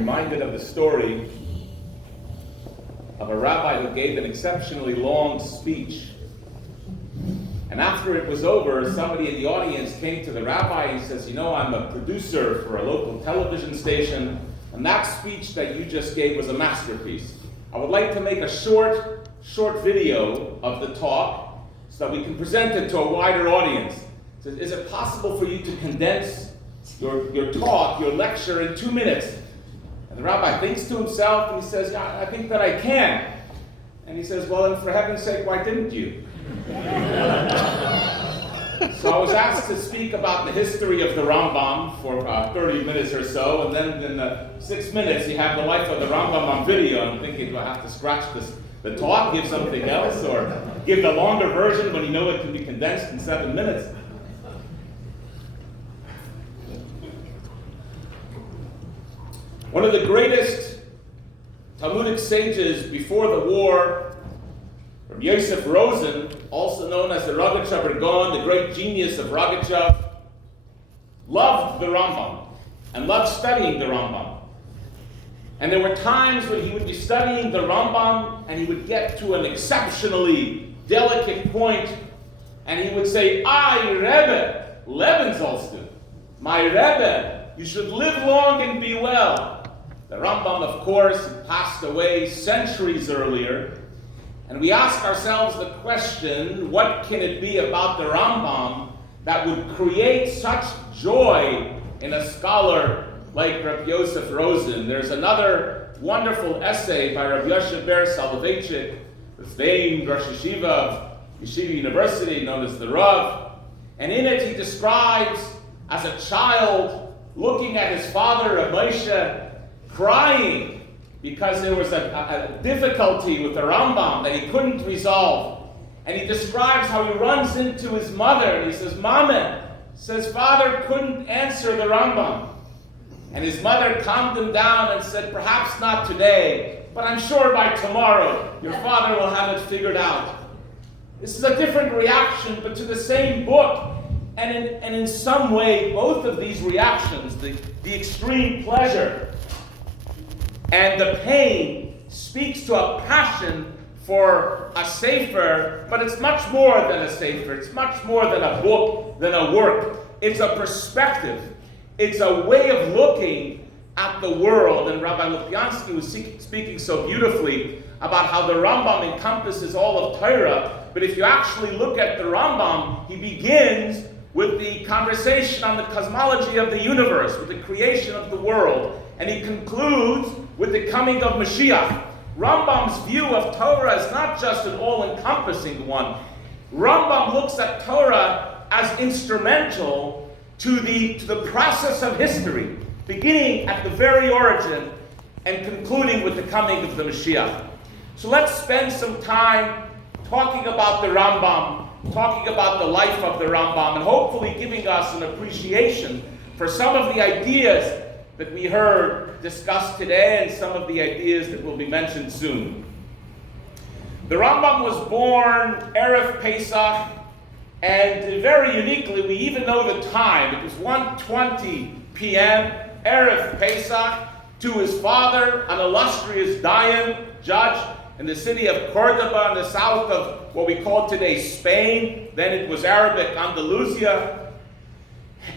reminded of the story of a rabbi who gave an exceptionally long speech. And after it was over, somebody in the audience came to the rabbi and says, "You know, I'm a producer for a local television station, and that speech that you just gave was a masterpiece. I would like to make a short video of the talk so that we can present it to a wider audience." He says, "Is it possible for you to condense your talk, your lecture, in 2 minutes?" And the rabbi thinks to himself and he says, "Yeah, I think that I can." And he says, "Well, then for heaven's sake, why didn't you?" So I was asked to speak about the history of the Rambam for 30 minutes or so, and then in 6 minutes you have the life of the Rambam on video. I'm thinking, do I have to scratch the talk, give something else, or give the longer version when you know it can be condensed in 7 minutes? One of the greatest Talmudic sages before the war, Rabbi Yosef Rosen, also known as the Rogatchover Gaon, the great genius of Rogatchover, loved the Rambam and loved studying the Rambam. And there were times when he would be studying the Rambam and he would get to an exceptionally delicate point and he would say, "I, Rebbe, Lebensholster, my Rebbe, you should live long and be well." The Rambam, of course, passed away centuries earlier. And we ask ourselves the question, what can it be about the Rambam that would create such joy in a scholar like Rabbi Yosef Rosen? There's another wonderful essay by Rabbi Yosef Ber Soloveitchik, the famed Rosh Yeshiva of Yeshiva University, known as the Rav. And in it he describes, as a child, looking at his father, Rabbi Moshe, crying because there was a difficulty with the Rambam that he couldn't resolve. And he describes how he runs into his mother and he says, "Mama," says, "Father couldn't answer the Rambam." And his mother calmed him down and said, "Perhaps not today, but I'm sure by tomorrow your father will have it figured out." This is a different reaction, but to the same book. And in some way, both of these reactions, the extreme pleasure and the pain, speaks to a passion for a sefer, but it's much more than a sefer. It's much more than a book, than a work. It's a perspective. It's a way of looking at the world. And Rabbi Lupyansky was speaking so beautifully about how the Rambam encompasses all of Torah, but if you actually look at the Rambam, he begins with the conversation on the cosmology of the universe, with the creation of the world. And he concludes with the coming of Mashiach. Rambam's view of Torah is not just an all-encompassing one. Rambam looks at Torah as instrumental to the process of history, beginning at the very origin and concluding with the coming of the Mashiach. So let's spend some time talking about the Rambam, talking about the life of the Rambam, and hopefully giving us an appreciation for some of the ideas that we heard discussed today and some of the ideas that will be mentioned soon. The Rambam was born Erev Pesach, and very uniquely, we even know the time. It was 1:20 p.m., Erev Pesach, to his father, an illustrious Dayan, judge, in the city of Cordoba, in the south of what we call today Spain. Then it was Arabic Andalusia.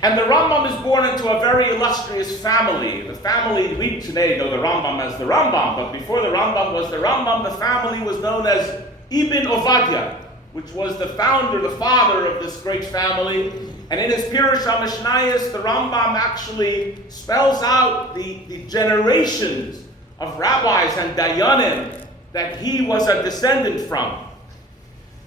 And the Rambam is born into a very illustrious family. The family, we today know the Rambam as the Rambam, but before the Rambam was the Rambam, the family was known as Ibn Ovadia, which was the founder, the father of this great family. And in his Pirush HaMishnayos, the Rambam actually spells out the generations of rabbis and dayanim that he was a descendant from.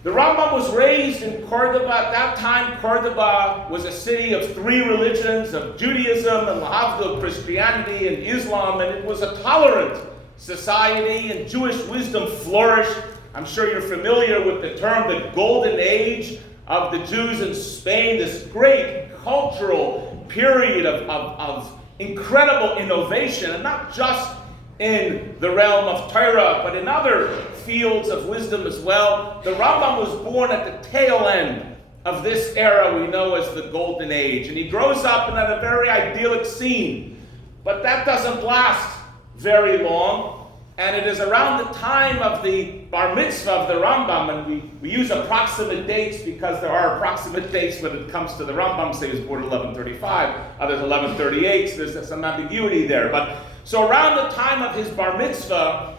The Rambam was raised in Cordoba. At that time, Cordoba was a city of 3 religions, of Judaism and Lahavdil, Christianity and Islam, and it was a tolerant society, and Jewish wisdom flourished. I'm sure you're familiar with the term, the golden age of the Jews in Spain, this great cultural period of incredible innovation, and not just in the realm of Torah, but in other fields of wisdom as well. The Rambam was born at the tail end of this era we know as the Golden Age, and he grows up in a very idyllic scene. But that doesn't last very long, and it is around the time of the bar mitzvah of the Rambam, and we use approximate dates because there are approximate dates when it comes to the Rambam. Say he was born 1135, others 1138, so there's some ambiguity there. But so around the time of his bar mitzvah,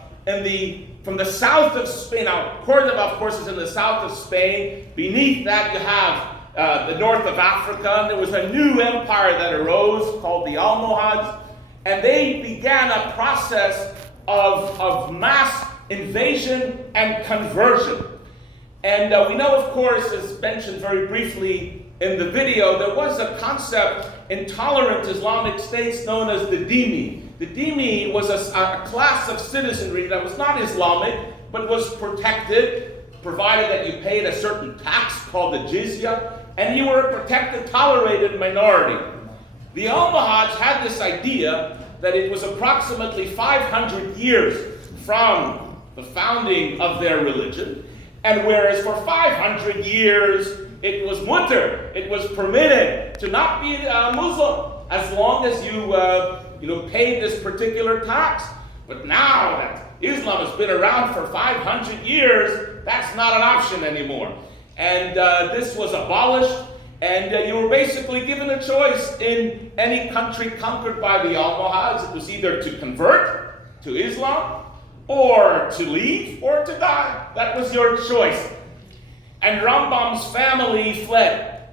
from the south of Spain, now Cordoba, of course, is in the south of Spain. Beneath that, you have the north of Africa, and there was a new empire that arose called the Almohads, and they began a process of mass invasion and conversion. And we know, of course, as mentioned very briefly in the video, there was a concept in tolerant Islamic states known as the dhimmi. The dhimmi was a class of citizenry that was not Islamic, but was protected, provided that you paid a certain tax called the jizya, and you were a protected, tolerated minority. The Almohads had this idea that it was approximately 500 years from the founding of their religion, and whereas for 500 years it was mutter, it was permitted to not be a Muslim as long as you paid this particular tax. But now that Islam has been around for 500 years, that's not an option anymore. And this was abolished, and you were basically given a choice in any country conquered by the Almohads. It was either to convert to Islam, or to leave, or to die. That was your choice. And Rambam's family fled.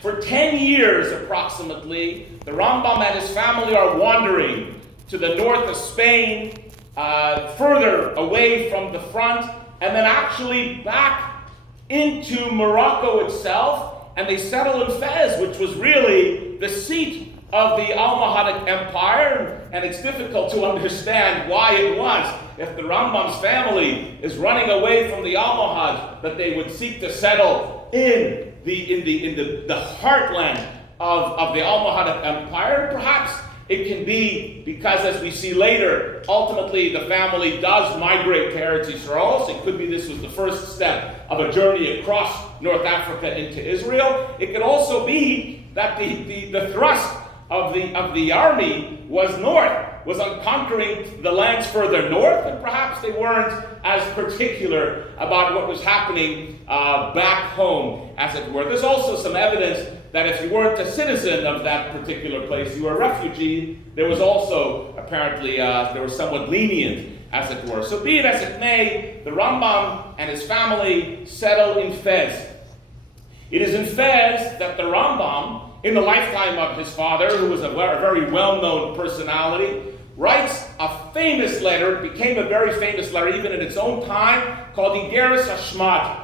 For 10 years approximately, the Rambam and his family are wandering to the north of Spain, further away from the front, and then actually back into Morocco itself, and they settle in Fez, which was really the seat of the Almohadic Empire, and it's difficult to understand why it was, if the Rambam's family is running away from the Almohads, that they would seek to settle in the heartland of the Almohadic Empire. Perhaps it can be because, as we see later, ultimately the family does migrate to Eretz Yisrael. So it could be this was the first step of a journey across North Africa into Israel. It could also be that the thrust of the army was north, was on conquering the lands further north, and perhaps they weren't as particular about what was happening back home, as it were. There's also some evidence that if you weren't a citizen of that particular place, you were a refugee. There was also, apparently, they were somewhat lenient, as it were. So be it as it may, the Rambam and his family settle in Fez. It is in Fez that the Rambam, in the lifetime of his father, who was a very well-known personality, writes a famous letter. It became a very famous letter even in its own time, called Igeres HaShmad,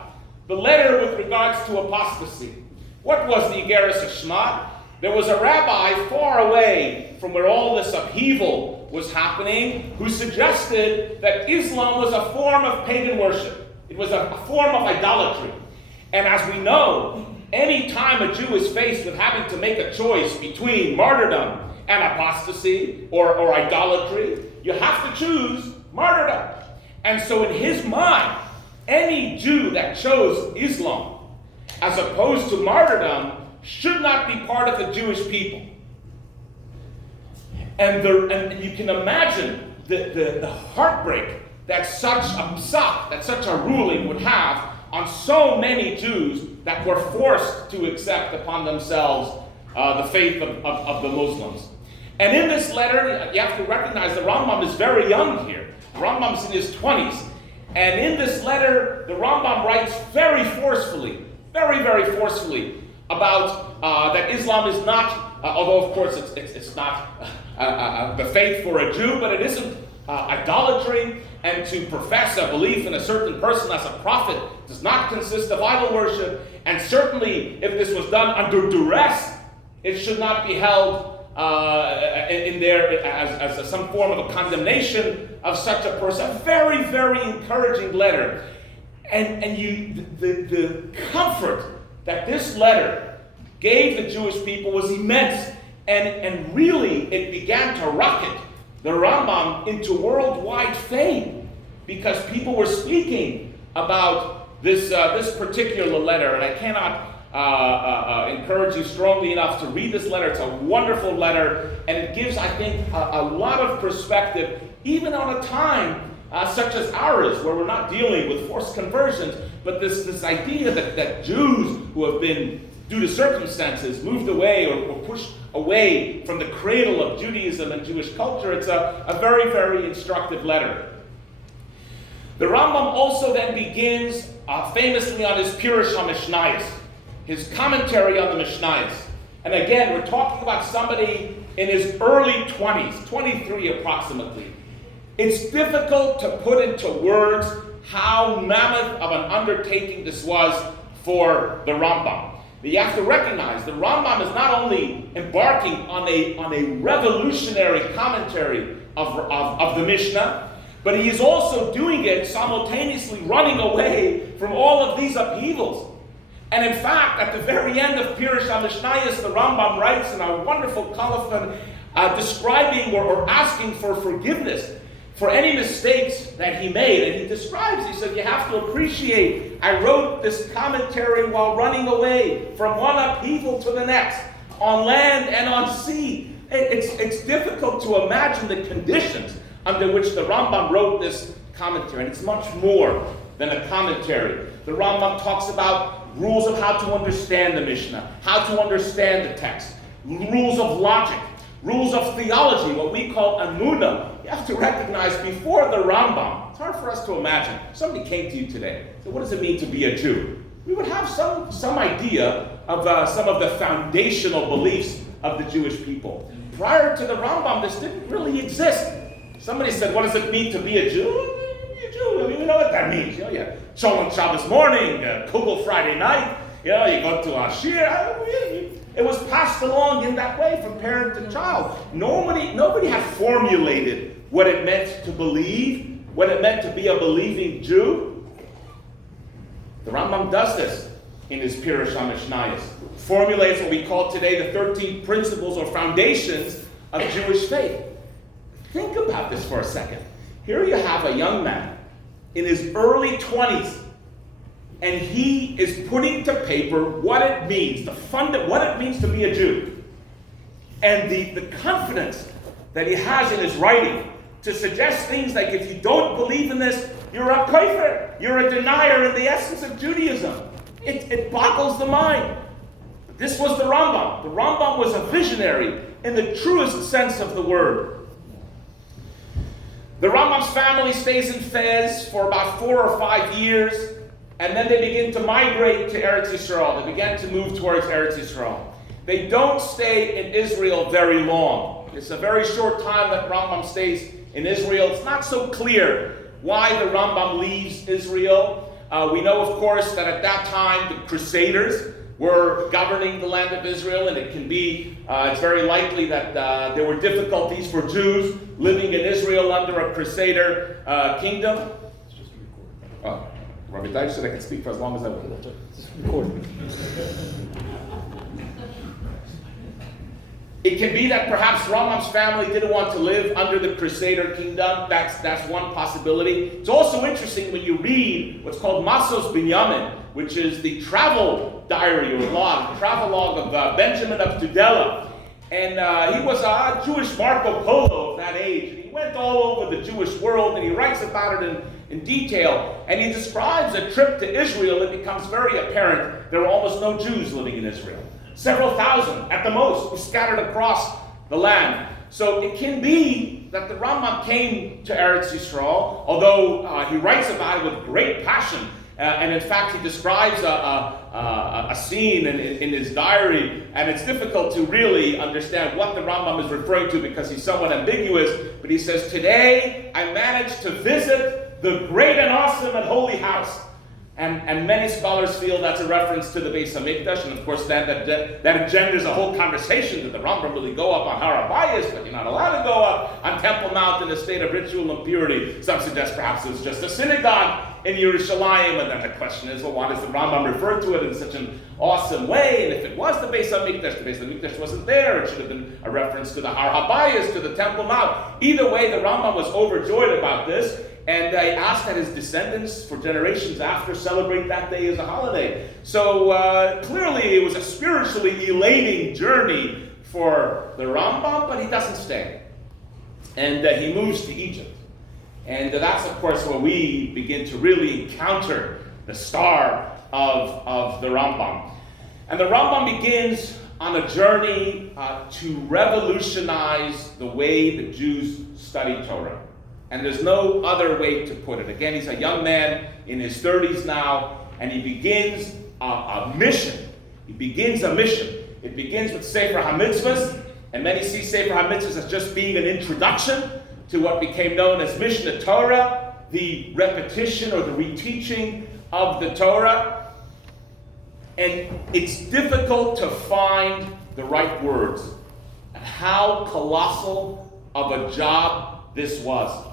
the letter with regards to apostasy. What was the Igeres HaShmad? There was a rabbi far away from where all this upheaval was happening who suggested that Islam was a form of pagan worship. It was a form of idolatry. And as we know, any time a Jew is faced with having to make a choice between martyrdom and apostasy or idolatry, you have to choose martyrdom. And so in his mind, any Jew that chose Islam as opposed to martyrdom should not be part of the Jewish people. And you can imagine the heartbreak that such a psak, that such a ruling would have on so many Jews that were forced to accept upon themselves the faith of the Muslims. And in this letter, you have to recognize the Rambam is very young here. The Rambam's in his 20s. And in this letter, the Rambam writes very forcefully, very, very forcefully, about that Islam is not, although of course it's not the faith for a Jew, but it isn't idolatry, and to profess a belief in a certain person as a prophet does not consist of idol worship, and certainly if this was done under duress, it should not be held in there as some form of a condemnation of such a person. A very, very encouraging letter. And the comfort that this letter gave the Jewish people was immense, and really it began to rocket the Rambam into worldwide fame, because people were speaking about this particular letter, and I cannot encourage you strongly enough to read this letter. It's a wonderful letter, and it gives, I think, a lot of perspective, even on a time such as ours, where we're not dealing with forced conversions, but this idea that Jews who have been, due to circumstances, moved away or pushed away from the cradle of Judaism and Jewish culture, it's a very, very instructive letter. The Rambam also then begins famously on his Pirush HaMishnayos, his commentary on the Mishnayos. And again, we're talking about somebody in his early 20s, 23 approximately. It's difficult to put into words how mammoth of an undertaking this was for the Rambam. But you have to recognize the Rambam is not only embarking on a revolutionary commentary of the Mishnah, but he is also doing it simultaneously running away from all of these upheavals. And in fact, at the very end of Pirush HaMishnayos, the Rambam writes in a wonderful colophon describing or asking for forgiveness for any mistakes that he made. And he describes, he said, you have to appreciate, I wrote this commentary while running away from one upheaval to the next, on land and on sea. It's difficult to imagine the conditions under which the Rambam wrote this commentary. And it's much more than a commentary. The Rambam talks about rules of how to understand the Mishnah, how to understand the text, rules of logic, rules of theology, what we call emunah. You have to recognize before the Rambam, it's hard for us to imagine. Somebody came to you today, so what does it mean to be a Jew? We would have some idea of some of the foundational beliefs of the Jewish people. Prior to the Rambam, this didn't really exist. Somebody said, what does it mean to be a Jew? Be a Jew, I mean, you know what that means. You know, you Sholem Shabbos morning, Kugel Friday night, you know, you go to a shir. It was passed along in that way from parent to child. Nobody had formulated what it meant to believe, what it meant to be a believing Jew. The Rambam does this in his Pirush HaMishnayos. Formulates what we call today the 13 principles or foundations of Jewish faith. Think about this for a second. Here you have a young man in his early 20s, and he is putting to paper what it means, what it means to be a Jew. And the confidence that he has in his writing to suggest things like, if you don't believe in this, you're a kafir, you're a denier in the essence of Judaism. It boggles the mind. This was the Rambam. The Rambam was a visionary in the truest sense of the word. The Rambam's family stays in Fez for about 4 or 5 years, and then they begin to migrate to Eretz Yisrael. They began to move towards Eretz Yisrael. They don't stay in Israel very long. It's a very short time that Rambam stays in Israel. It's not so clear why the Rambam leaves Israel. We know, of course, that at that time the Crusaders were governing the land of Israel, and it can be, it's very likely that there were difficulties for Jews living in Israel under a Crusader kingdom. It's just a recording. Rabbi Deitch said I can speak for as long as I want. Just recording. It can be that perhaps Rambam's family didn't want to live under the Crusader kingdom. That's one possibility. It's also interesting when you read what's called Masos Binyamin, which is the travel diary or log, travelogue of Benjamin of Tudela. And he was a Jewish Marco Polo of that age. And he went all over the Jewish world, and he writes about it in detail. And he describes a trip to Israel. It becomes very apparent there were almost no Jews living in Israel. Several thousand, at the most, were scattered across the land. So it can be that the Rambam came to Eretz Yisrael, although he writes about it with great passion. And in fact, he describes a scene in his diary, and it's difficult to really understand what the Rambam is referring to because he's somewhat ambiguous. But he says, today I managed to visit the great and awesome and holy house. And many scholars feel that's a reference to the Beis HaMikdash, and of course that engenders a whole conversation. Did the Rambam really go up on Rabbi, but you're not allowed to go up on Temple Mount in a state of ritual impurity? Some suggest perhaps it was just a synagogue in Yerushalayim, and then the question is, well, why does the Rambam refer to it in such an awesome way? And if it was the Beis HaMikdash wasn't there. It should have been a reference to the Har HaBayis, to the Temple Mount. Either way, the Rambam was overjoyed about this, And they asked that his descendants for generations after celebrate that day as a holiday. So clearly it was a spiritually elating journey for the Rambam, but he doesn't stay. And he moves to Egypt. And that's, of course, where we begin to really encounter the star of the Rambam. And the Rambam begins on a journey to revolutionize the way the Jews study Torah. And there's no other way to put it. Again, he's a young man in his 30s now, and he begins a mission. He begins a mission. It begins with Sefer HaMitzvahs, and many see Sefer HaMitzvahs as just being an introduction to what became known as Mishnah Torah, the repetition or the reteaching of the Torah. And it's difficult to find the right words and how colossal of a job this was.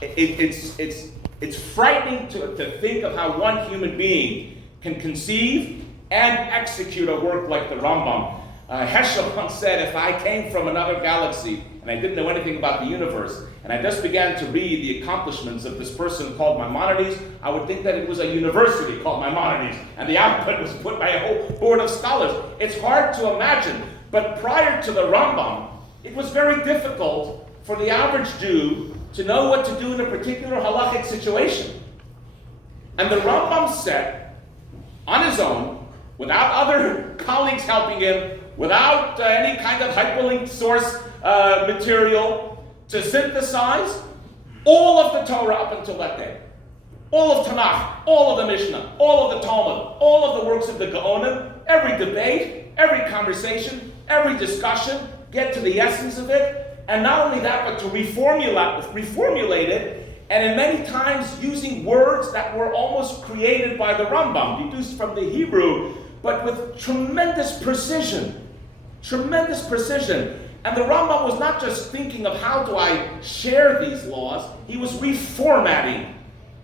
It's frightening to think of how one human being can conceive and execute a work like the Rambam. Heschel once said, if I came from another galaxy and I didn't know anything about the universe, and I just began to read the accomplishments of this person called Maimonides, I would think that it was a university called Maimonides, and the output was put by a whole board of scholars. It's hard to imagine, but prior to the Rambam, it was very difficult for the average Jew to know what to do in a particular halachic situation. And the Rambam set, on his own, without other colleagues helping him, without any kind of hyperlinked source material, to synthesize all of the Torah up until that day. All of Tanakh, all of the Mishnah, all of the Talmud, all of the works of the Gaonim, every debate, every conversation, every discussion, get to the essence of it, and not only that, but to reformulate it, and in many times using words that were almost created by the Rambam, deduced from the Hebrew, but with tremendous precision. Tremendous precision. And the Rambam was not just thinking of how do I share these laws, he was reformatting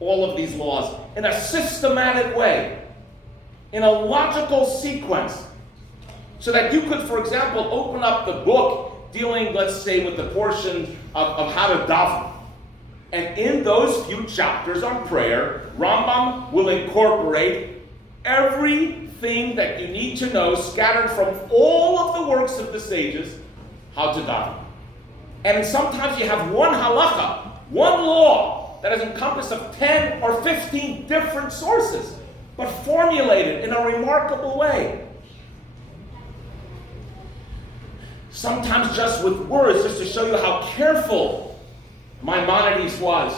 all of these laws in a systematic way, in a logical sequence, so that you could, for example, open up the book dealing, let's say, with the portion of how to daven. And in those few chapters on prayer, Rambam will incorporate everything that you need to know, scattered from all of the works of the sages, how to daven. And sometimes you have one halacha, one law, that is encompassed of 10 or 15 different sources, but formulated in a remarkable way. Sometimes just with words, just to show you how careful Maimonides was.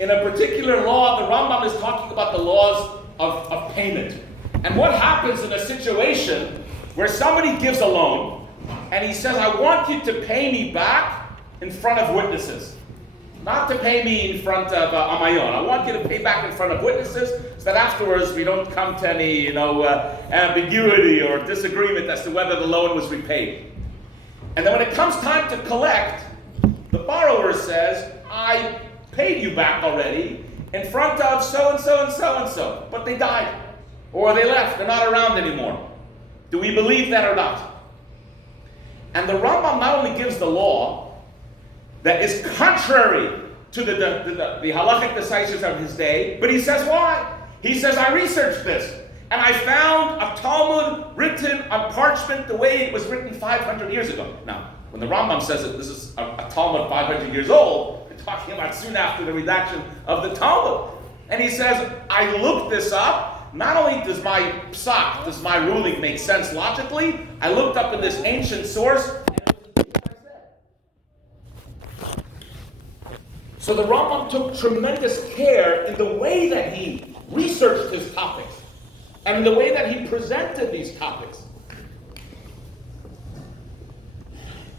In a particular law, the Rambam is talking about the laws of payment. And what happens in a situation where somebody gives a loan, and he says, I want you to pay me back in front of witnesses. Not to pay me in front of on my own. I want you to pay back in front of witnesses so that afterwards we don't come to any ambiguity or disagreement as to whether the loan was repaid. And then when it comes time to collect, the borrower says, I paid you back already in front of so-and-so and so-and-so, but they died. Or they left, they're not around anymore. Do we believe that or not? And the Rambam not only gives the law that is contrary to the halachic decisions of his day, but he says why? He says, I researched this, and I found a Talmud written on parchment the way it was written 500 years ago. Now, when the Rambam says that this is a Talmud 500 years old, they're talking about soon after the redaction of the Talmud. And he says, I looked this up. Not only does my psak, does my ruling make sense logically, I looked up in this ancient source, and it was what I said. So the Rambam took tremendous care in the way that he researched his topics, and in the way that he presented these topics.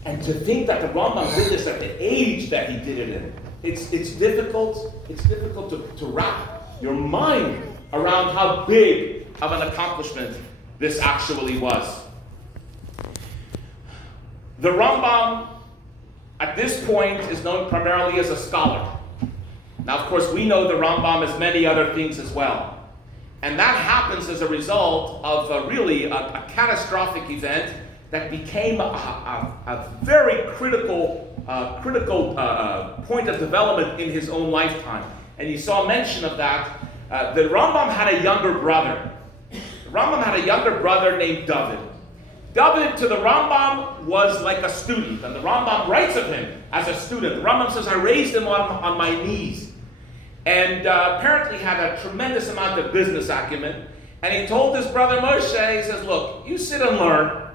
And to think that the Rambam did this at the age that he did it in, it's difficult to wrap your mind around how big of an accomplishment this actually was. The Rambam, at this point, is known primarily as a scholar. Now, of course, we know the Rambam as many other things as well. And that happens as a result of a catastrophic event that became a very critical point of development in his own lifetime. and you saw mention of that. The Rambam had a younger brother. The Rambam had a younger brother named David. David to the Rambam was like a student, and the Rambam writes of him as a student. The Rambam says, I raised him on my knees. And apparently had a tremendous amount of business acumen. And he told his brother Moshe, he says, look, you sit and learn.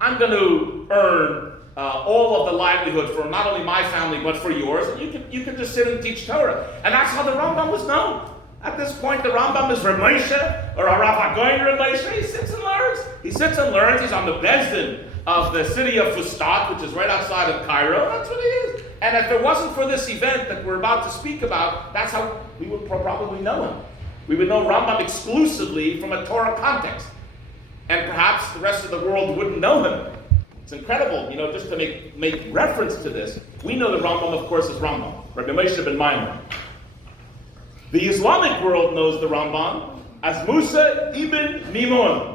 I'm going to earn all of the livelihood for not only my family, but for yours. And you can just sit and teach Torah. And that's how the Rambam was known. At this point, the Rambam is Reb Moshe, or a Rav going Reb Moshe. He sits and learns. He sits and learns. He's on the Bezdin of the city of Fustat, which is right outside of Cairo. That's what he is. And if it wasn't for this event that we're about to speak about, that's how we would probably know him. We would know Rambam exclusively from a Torah context. And perhaps the rest of the world wouldn't know him. It's incredible, just to make reference to this. We know the Rambam, of course, as Rambam, Rabbi Moshe ben Maimon. The Islamic world knows the Rambam as Musa ibn Mimun.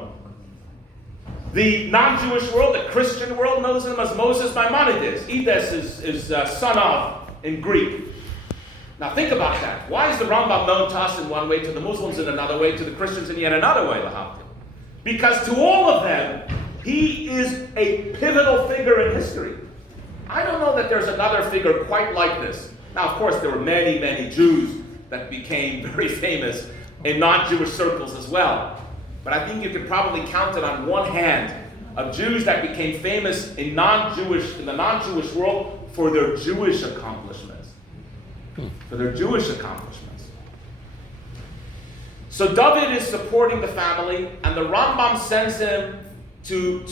The non-Jewish world, the Christian world, knows him as Moses Maimonides. Ides is son of in Greek. Now think about that. Why is the Rambam known to us in one way, to the Muslims in another way, to the Christians in yet another way? Because to all of them, he is a pivotal figure in history. I don't know that there's another figure quite like this. Now, of course, there were many, many Jews that became very famous in non-Jewish circles as well. But I think you could probably count it on one hand of Jews that became famous in the non-Jewish world for their Jewish accomplishments. For their Jewish accomplishments. So David is supporting the family, and the Rambam sends him to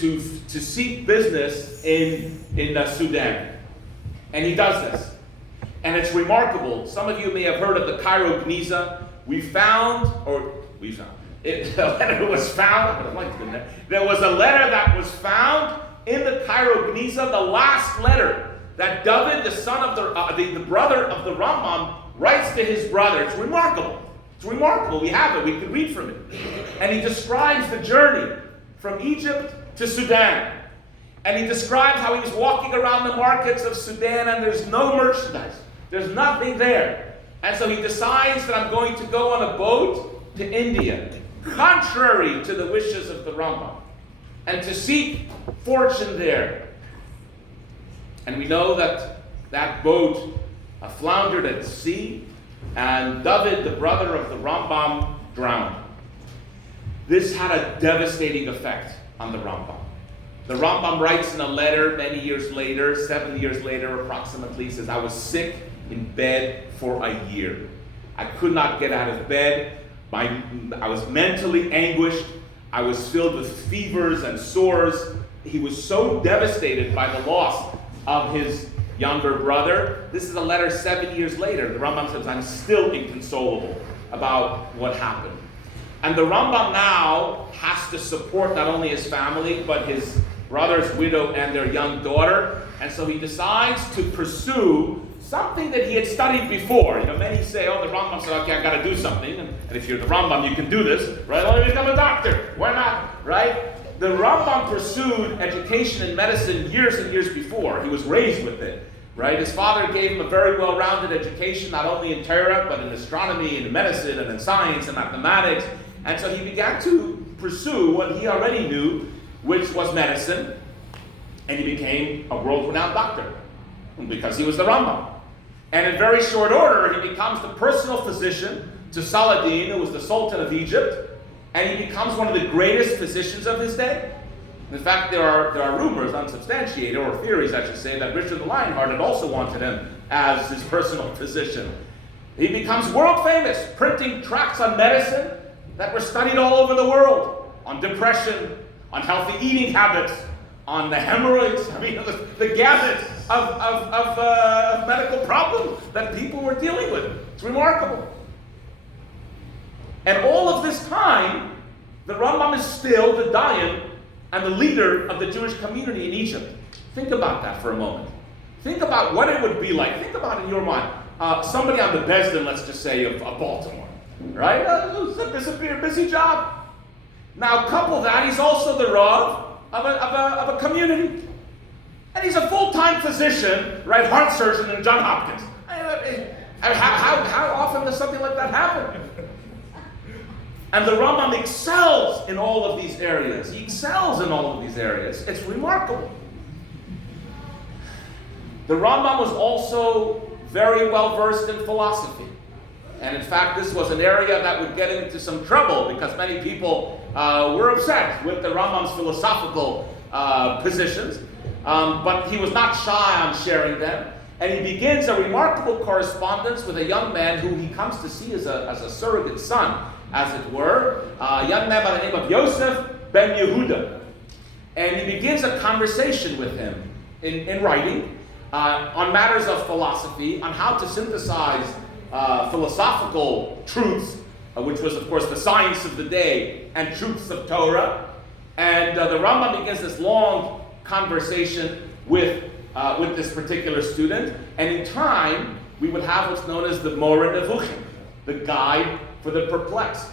seek business in Sudan. And he does this. And it's remarkable. Some of you may have heard of the Cairo Gniza. A letter was found. There was a letter that was found in the Cairo Gniza, the last letter that David, the son of the brother of the Rambam, writes to his brother. It's remarkable. It's remarkable. We have it. We could read from it. And he describes the journey from Egypt to Sudan. And he describes how he was walking around the markets of Sudan and there's no merchandise. There's nothing there. And so he decides that I'm going to go on a boat to India, contrary to the wishes of the Rambam, and to seek fortune there. And we know that that boat floundered at sea, and David, the brother of the Rambam, drowned. This had a devastating effect on the Rambam. The Rambam writes in a letter many years later, 7 years later approximately, he says, I was sick in bed for a year. I could not get out of bed. I was mentally anguished. I was filled with fevers and sores. He was so devastated by the loss of his younger brother. This is a letter 7 years later. The Rambam says, I'm still inconsolable about what happened. And the Rambam now has to support not only his family, but his brother's widow and their young daughter. And so he decides to pursue something that he had studied before. Many say, the Rambam said, okay, I've got to do something. And if you're the Rambam, you can do this, right? Let me become a doctor. Why not, right? The Rambam pursued education in medicine years and years before. He was raised with it, right? His father gave him a very well-rounded education, not only in Torah, but in astronomy, in medicine, and in science, and mathematics. And so he began to pursue what he already knew, which was medicine, and he became a world-renowned doctor because he was the Rambam. And in very short order, he becomes the personal physician to Saladin, who was the Sultan of Egypt, and he becomes one of the greatest physicians of his day. In fact, there are rumors, unsubstantiated, or theories, I should say, that Richard the Lionheart had also wanted him as his personal physician. He becomes world famous, printing tracts on medicine that were studied all over the world, on depression, on healthy eating habits, on the hemorrhoids, the gamut of medical problems that people were dealing with. It's remarkable. And all of this time, the Rambam is still the Dayan and the leader of the Jewish community in Egypt. Think about that for a moment. Think about what it would be like. Think about it in your mind. Somebody on the Bezdin, let's just say, of Baltimore, right? It's a busy job. Now, couple that, he's also the Rav of a community. And he's a full-time physician, right? Heart surgeon in Johns Hopkins. And how often does something like that happen? And the Rambam excels in all of these areas. He excels in all of these areas. It's remarkable. The Rambam was also very well versed in philosophy. And in fact, this was an area that would get into some trouble because many people were upset with the Rambam's philosophical positions. But he was not shy on sharing them. And he begins a remarkable correspondence with a young man who he comes to see as a surrogate son, as it were, a young man by the name of Yosef ben Yehuda. And he begins a conversation with him in writing on matters of philosophy, on how to synthesize philosophical truths, which was, of course, the science of the day, and truths of Torah. And the Rambam begins this long conversation with this particular student. And in time, we would have what's known as the Moreh Nevuchim, the guide for the perplexed.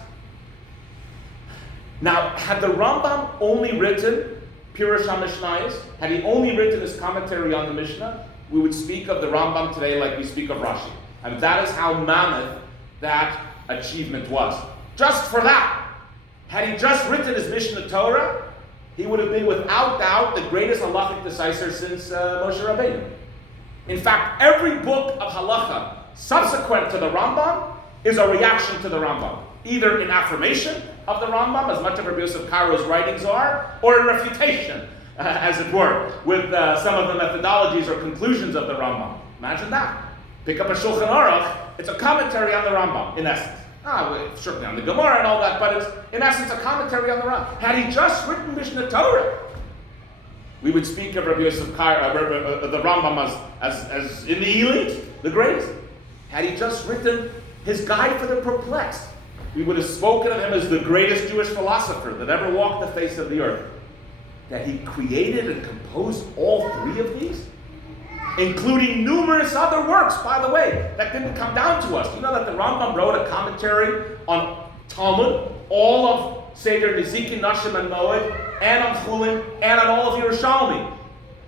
Now, had the Rambam only written Pirush HaMishnayos, had he only written his commentary on the Mishnah, we would speak of the Rambam today like we speak of Rashi. And that is how mammoth that achievement was. Just for that, had he just written his Mishnah Torah, he would have been without doubt the greatest halachic decisive since Moshe Rabbeinu. In fact, every book of halacha subsequent to the Rambam is a reaction to the Rambam, either in affirmation of the Rambam, as much of Rabbi Yosef Karo's writings are, or in refutation, as it were, with some of the methodologies or conclusions of the Rambam. Imagine that. Pick up a Shulchan Aruch, it's a commentary on the Rambam, in essence. Certainly on the Gemara and all that, but it's, in essence, a commentary on the Rambam. Had he just written Mishnah Torah, we would speak of Rabbi Yosef Karo, the Rambam as in the elite, the greatest. Had he just written his guide for the perplexed, we would have spoken of him as the greatest Jewish philosopher that ever walked the face of the earth. That he created and composed all three of these, including numerous other works, by the way, that didn't come down to us. You know that the Rambam wrote a commentary on Talmud, all of Seder Nezikin, Nashim, and Moed, and on Chulin, and on all of Yerushalmi.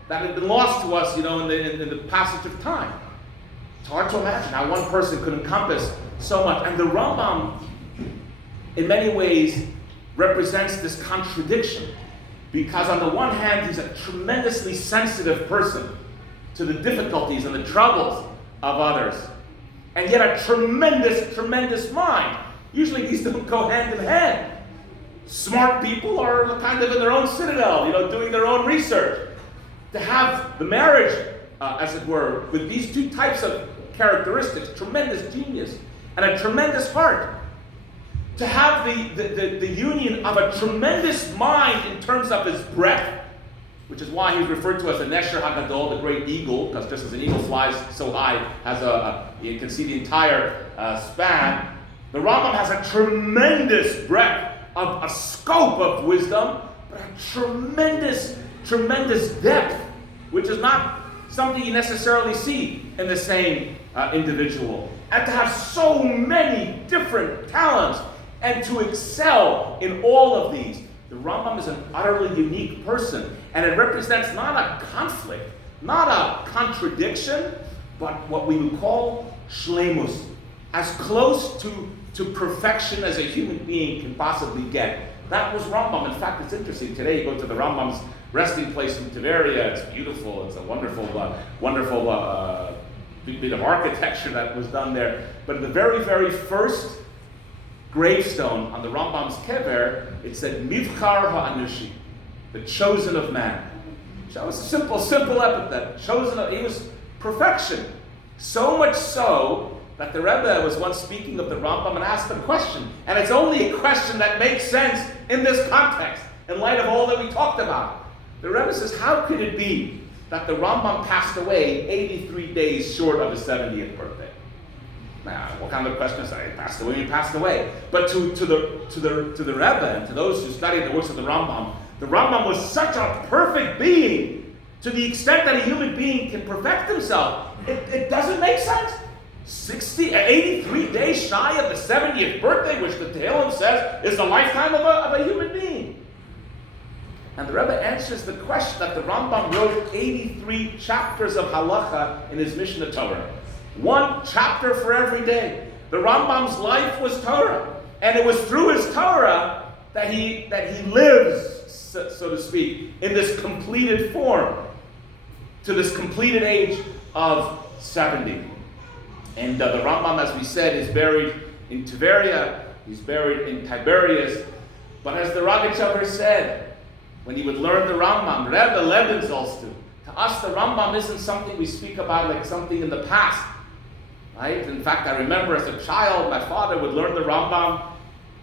That had been lost to us, in the passage of time. It's hard to imagine how one person could encompass so much. And the Rambam, in many ways, represents this contradiction. Because on the one hand, he's a tremendously sensitive person to the difficulties and the troubles of others. And yet a tremendous, tremendous mind. Usually these don't go hand in hand. Smart people are kind of in their own citadel, doing their own research. To have the marriage, as it were, with these two types of characteristics, tremendous genius and a tremendous heart. To have the union of a tremendous mind in terms of his breadth, which is why he's referred to as a Nesher HaGadol, the great eagle, because just as an eagle flies so high, you can see the entire span. The Rambam has a tremendous breadth, of a scope of wisdom, but a tremendous, tremendous depth, which is not something you necessarily see in the same individual. And to have so many different talents, and to excel in all of these. The Rambam is an utterly unique person, and it represents not a conflict, not a contradiction, but what we would call shleimus, as close to perfection as a human being can possibly get. That was Rambam. In fact, it's interesting. Today you go to the Rambam's resting place in Tiberia. It's beautiful. It's a wonderful bit of architecture that was done there. But the very, very first gravestone on the Rambam's kever, it said Mivchar ha'anushi, the chosen of man. That was a simple epithet. He was perfection. So much so that the Rebbe was once speaking of the Rambam and asked a question. And it's only a question that makes sense in this context, in light of all that we talked about. The Rebbe says, how could it be that the Rambam passed away 83 days short of his 70th birthday? Now, what kind of question is that? He passed away. But to the Rebbe and to those who studied the works of the Rambam was such a perfect being, to the extent that a human being can perfect himself. It doesn't make sense. 83 days shy of the 70th birthday, which the Tehillim says is the lifetime of a human being. And the Rebbe answers the question that the Rambam wrote 83 chapters of halacha in his Mishnah Torah. One chapter for every day. The Rambam's life was Torah. And it was through his Torah that he lives, so to speak, in this completed form, to this completed age of 70. And the Rambam, as we said, is buried in Tiberia. He's buried in Tiberias. But as the Rogatchover said, when he would learn the Rambam, Rebbe Lebensholster, to us the Rambam isn't something we speak about like something in the past. Right? In fact, I remember as a child, my father would learn the Rambam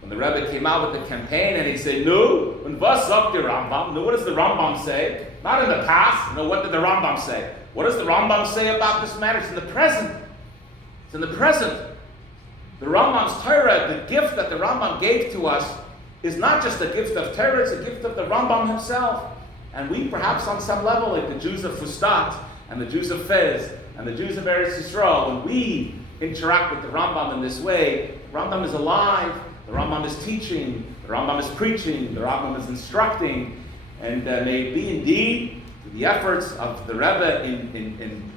when the Rebbe came out with the campaign, and he'd say, "Nu, and was sagt der Rambam?" Nu, what does the Rambam say? Not in the past. No, what did the Rambam say? What does the Rambam say about this matter? It's in the present. It's in the present. The Rambam's Torah, the gift that the Rambam gave to us, is not just a gift of Torah, it's a gift of the Rambam himself. And we, perhaps on some level, like the Jews of Fustat, and the Jews of Fez, and the Jews of Eretz Yisrael, when we interact with the Rambam in this way, the Rambam is alive, the Rambam is teaching, the Rambam is preaching, the Rambam is instructing, and may it be indeed the efforts of the Rebbe in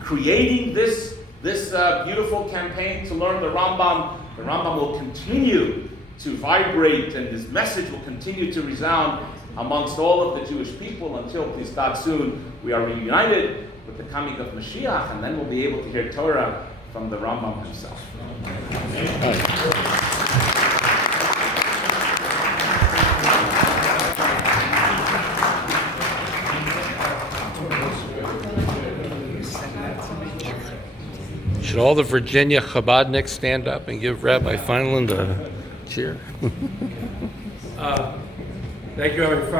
creating this beautiful campaign to learn the Rambam will continue to vibrate, and his message will continue to resound amongst all of the Jewish people until, please God, soon we are reunited with the coming of Mashiach, and then we'll be able to hear Torah from the Rambam himself. Should all the Virginia Chabadniks stand up and give Rabbi Fajnland a cheer? Thank you, Rabbi